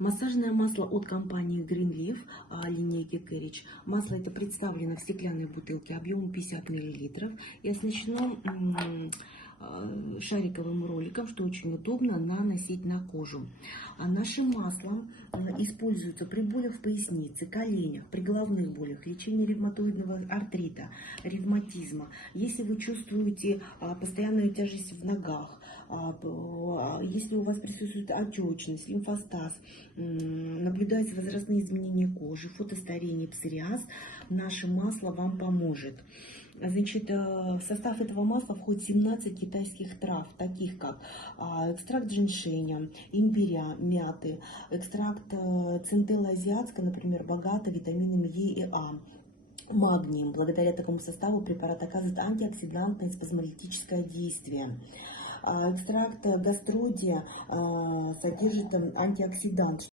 Массажное масло от компании Greenleaf, линейки Carriage. Масло это представлено в стеклянной бутылке объемом 50 мл и оснащено шариковым роликом, что очень удобно наносить на кожу. Нашим маслом используется при болях в пояснице, коленях, при головных болях, лечении ревматоидного артрита, ревматизма. Если вы чувствуете постоянную тяжесть в ногах, если у вас присутствует отечность, лимфостаз, наблюдаются возрастные изменения кожи, фотостарение, псориаз, наше масло вам поможет. Значит, в состав этого масла входит 17 китайских трав, таких как экстракт женьшеня, имбиря, мяты, экстракт центелла азиатска, например, богата витаминами Е и А, магнием. Благодаря такому составу препарат оказывает антиоксидантное и спазмолитическое действие. Экстракт гастродия содержит антиоксидант,